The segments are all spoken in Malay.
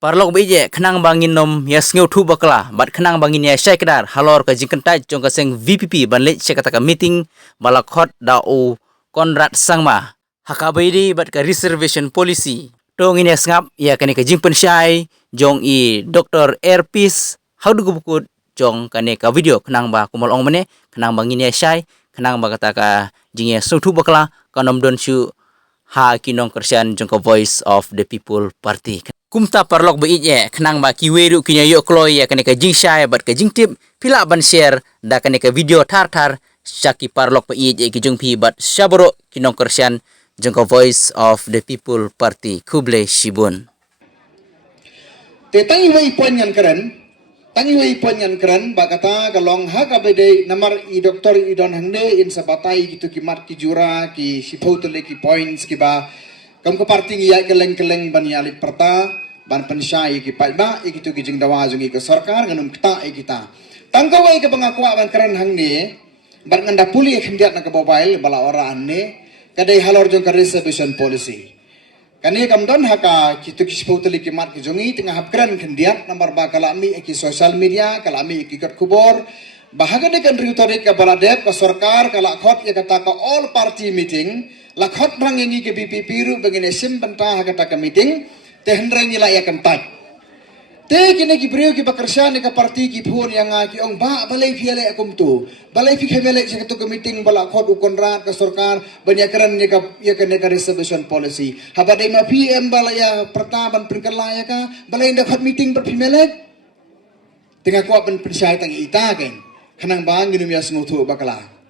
Parlok beje khnang bangin nom yas ngeu thu bakla bat khnang bangin ya shaikdar halor ka jingkentai jong ka seng VPP banle chekata ka meeting balakhot da o Konrad Sangma hakabaidi bat ka reservation policy tong ini ngap ya kane ka jingpen shai jong i Dr. Airpeace haudu gubukut jong kane ka video khnang ba kumal ong mane khnang bangin ya shai khnang ba kata ka jingya thu bakla kanom don chu ha kinong kersian jong ka voice of the people party kumta parlok be ije khnang ba kiweru kinya yo kloy ya kane ka jingshai bat ka jingtip pila ban share da kane ka video thar shaki parlok be ije ki jungpi bat shabro kinong kersian jong ka voice of the people party Kuble Shibun te tangi wei ponyan keren ba kata kalong ha ka bede namar i doktor i don hangde in sabatai gitu ki mat ki jura ki sipotole ki points ki ba kam ko parti ngiya keleng ban yalik perta ban pensyai ki paiba ikitu ki jing dawa jungi ke sarkar nganum kita ikita tangkawai ke pengakua ban keren hangni ban nganda puli khimdiat na ke mobile bala ora anne kadai halor jong ka reservation policy kani kam don haka kitu ki sipotole ki mat ki jungi tengah hapkran khimdiat nomor ba kalami ki social media kalami ki kat kubor bahaga de kan riutore ka baladep ka sarkar kala khot ya kata ka all party meeting lakhot rangengi ke BPP ru begini sim bentah kata ke meeting teh hendrengi la ya kentat te kini ki brio ki bakarsa ni ka parti ki phun yang ki ong ba balai phiale akum tu balai phi khemele se ke meeting bala khot u konrat ka sarkar banyakan ni ka ya ka reservation policy habadai ma PM bala ya pertaban perkala ya ka balai ndak khot meeting per phimele tengah kuat ben pensai tang ita kan kanang bang ginum ya snutu bakala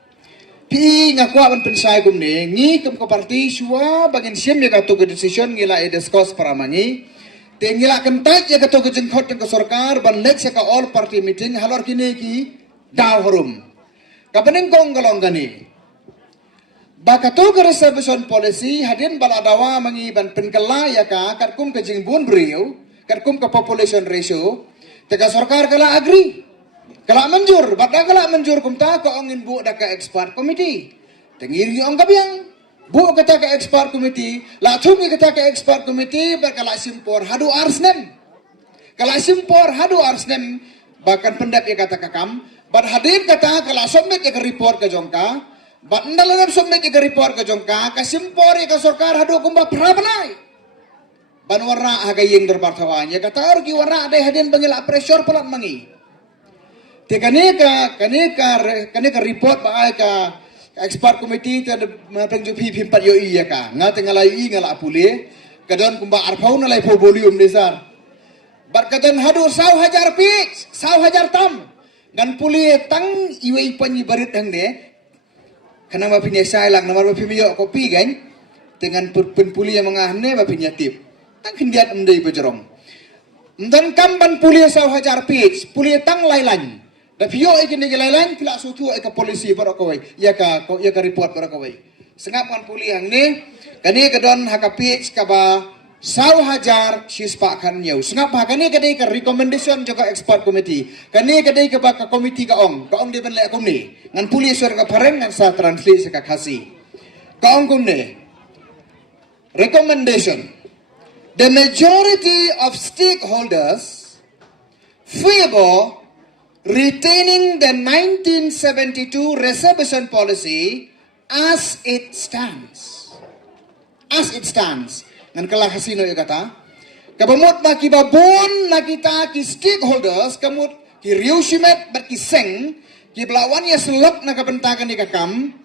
pi ngakwa ban pensai gumne ngi kum ko parti suwa bagin sim ya ka to decision ngila e discuss paramani te ngila kentat ya ka to jengkhot ke sarkar ban lek ka all party meeting halor kini ki daw harum kabeneng kong galong gani baka to ke reservation policy hadin baladawa mangi ban penkala ya ka katkum ke jingbun brio katkum ke population ratio te ka sarkar kala agree kalau menjur, badak kalau menjur kumta ko angin bu dak expert committee. Tengir ong kabiang. Bu kata ke expert committee, la thumi kata ke expert committee berkala simpor hadu arsnem. Kala simpor hadu arsnem bahkan pendap ya kata kakam, bad hadir kata kala submit ya ke report ke jongka, bad ndalan submit ya ke report ke jongka, ka simpor ya ke sarkar hadu kumba prabanai. Ban warna hagayeng derbartawan ya kata orgi warna ada hadin bangila pressure pelat mangi. Te kaneka report ba ka expert committee te matang ju phi pat yo iya ka nga te ngalai i ngala pule kadon kumba arphau na lai pho volume desar bar kadon hadu 1,000 pitch 1,000 tam gan pule tang iwei panyi barit hang de kana ma pinya sai lang nomor ba pimiyo kopi kan dengan pun puli yang mengahne ba pinya tip tang hindiat emdei bejerong dan kamban puli 1,000 pitch puli tang lailan Dapio ikin nagilailan pila sutu ay ka polisi para kaway ya ka report para kaway sengapan pulihang ni kani kadon hakapits ka ba 1,000 sispa kan yaw sengap ha kani kadai ka recommendation juga expert committee kani kadai ka ba ka committee ka ong di ban le akum ni ngan pulis sur ka pareng ngan sa translate sa kasi ka ong kum ni recommendation the majority of stakeholders favor retaining the 1972 reservation policy as it stands. As it stands. Ngan kala hasino ya kata. Kabamot na kibabon na kita ki stakeholders, kamut ki riushimet bat ki seng, ki belawan ya selok na kabentakan ni kakam,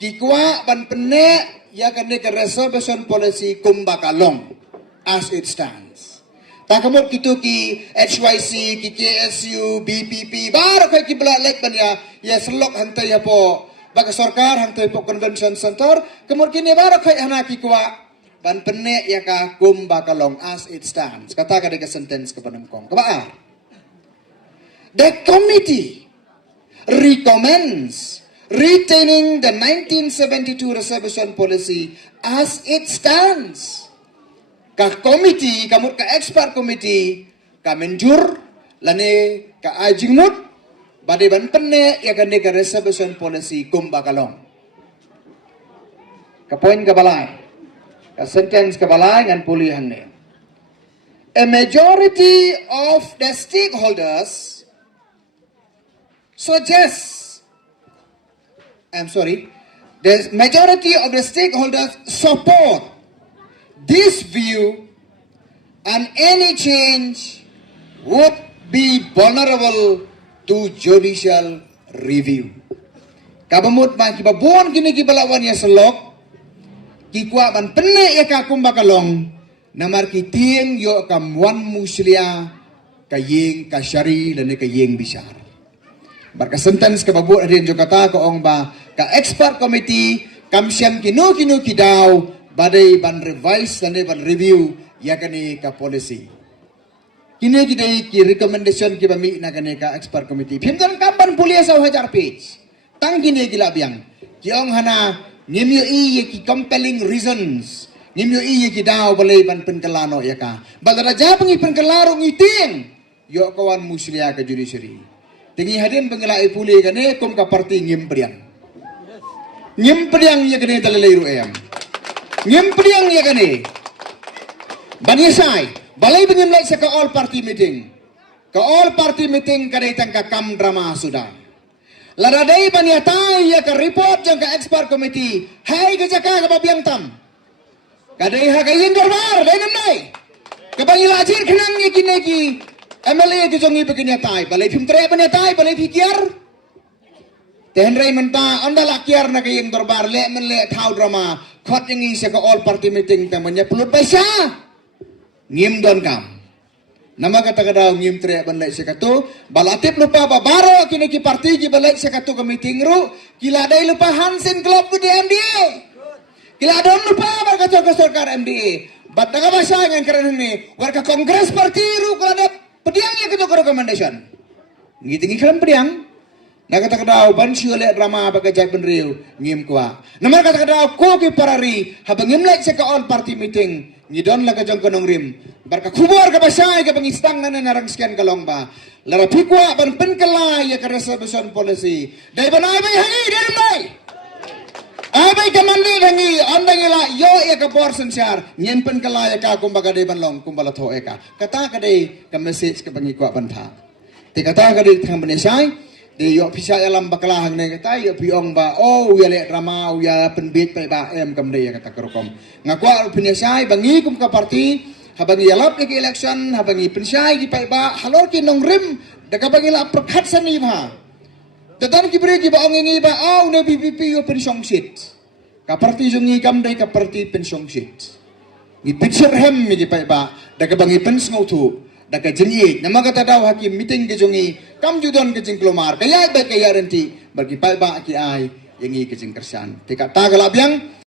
ki kwa ban pene ya kan ni reservation policy kumbakalong as it stands. Takamot kitu ki HYC, ki KSU, BPP, baru kay ki belalek ban ya selok hantay ya po baka sarkar hantay po convention center, kamot kini baru kay hanaki kwa ban pene ya ka kumbakalong as it stands. Kata ka ka sentence ka panangkong. Kabaa? The committee recommends retaining the 1972 reservation policy as it stands. Ka committee, kamut ka expert committee, ka menjur, lani ka ajingmut, badai ban penne ya kan ka reservation policy kumbakalong. Ka poin ka balay, ka sentence ka balay ngan pulihan ni. a majority of the stakeholders the majority of the stakeholders support this view, and any change would be vulnerable to judicial review. Kabamut man kibabuan kini kibalawan ya selok, kikwa man penne ya kakumbakalong, namar kiting yo kamwan muslia kayeng kasyari dan kayeng bisar. Barka sentence kababuan rin jo kata ko ong ba ka expert committee kamsiam kinu kidaw badai ban revise dan ban review ya kani ka policy. Kini kidai ki recommendation ki bami na kani ka expert committee. Phimdan kamban pulia sa 1000 page. Tang kini gila biang. Kiong hana ngimyo i ki compelling reasons. Ngimyo i ki daw balay ban penkelano ya ka. Bagara japang i penkelaro ngiting. Yo kawan muslia ka judiciary. Tingi hadin pengelai puli kani kum ka parti ngimpriang. Ngimpriang ya kani dalalairu ayam. Ngimpriang ya kani. Banyasai, balai pengimlai sa ka all party meeting. Ka all party meeting kada itang ka kam drama sudah. Laradai banyatai ya ka report jang ka expert committee. Hai ka jaka ka babiang tam. Kadai ha ka yin dorbar, dai namnai. Ka bangila ajir khenang ni kineki. MLA ke jongi banyatai, balai pimtre banyatai, balai fikir. Tenrai menta anda lakiar na ka yin dorbar le menle thau drama. Khot yang isa ka all party meeting tamanya pulut paisa. Ngim don kam. Nama kata kadaw ngim tre banlay sekatu. Balatip lupa babaro kini ki parti ki balay sekatu ke meeting ru. Kila day lupa Hansen Club ku di MDA. Kila don lupa berkacau ke sorkar MDA. Bat daga basa ngan keren ini. Warga kongres parti ru kalau ada pediang ya ketuk recommendation. Ngitingi kalam pediang. Nah kata kadaw ban siole drama bagai jai penriu ngim kuah. Nama kata kadaw ko ki parari habang ngim lay seka all party meeting. Ngidon la kajong kanong rim. Barka kubur ka basay ka pangistang na narang scan kalong ba. Lara pikwa ban penkelay ya ka reservation policy. Dai banay bay hangi dai bay. Abay ka mandi hangi andang ila yo ya ka portion share. Nyen penkelay ka kumbaga dai banlong kumbala tho ka. Kata ka dai ka message ka pangikwa bantha. Ti kata ka dai thang banesay. Di yo pisa alam bakalahang ne kata yo piong ba oh ya le drama ya penbit pa ba em kam de ya kata kerokom ngakwa pinyasai bangi kum ka parti habangi yalap ke election habangi pinyasai di pa ba halor ki nong rim daga bangi la prakhat sani ba tetan ki bre ki ba ong ngi ba oh ne BPP yo pension sheet ka parti jungi kam de ka parti pension sheet ni picture hem mi di pa ba daga bangi pens ngotu daga jeni nama kata daw hakim meeting ke jongi kam judon ke jing kelomar kaya ba kaya renti bagi pa ba ki ai yengi ke jing kersan tika ta galabyang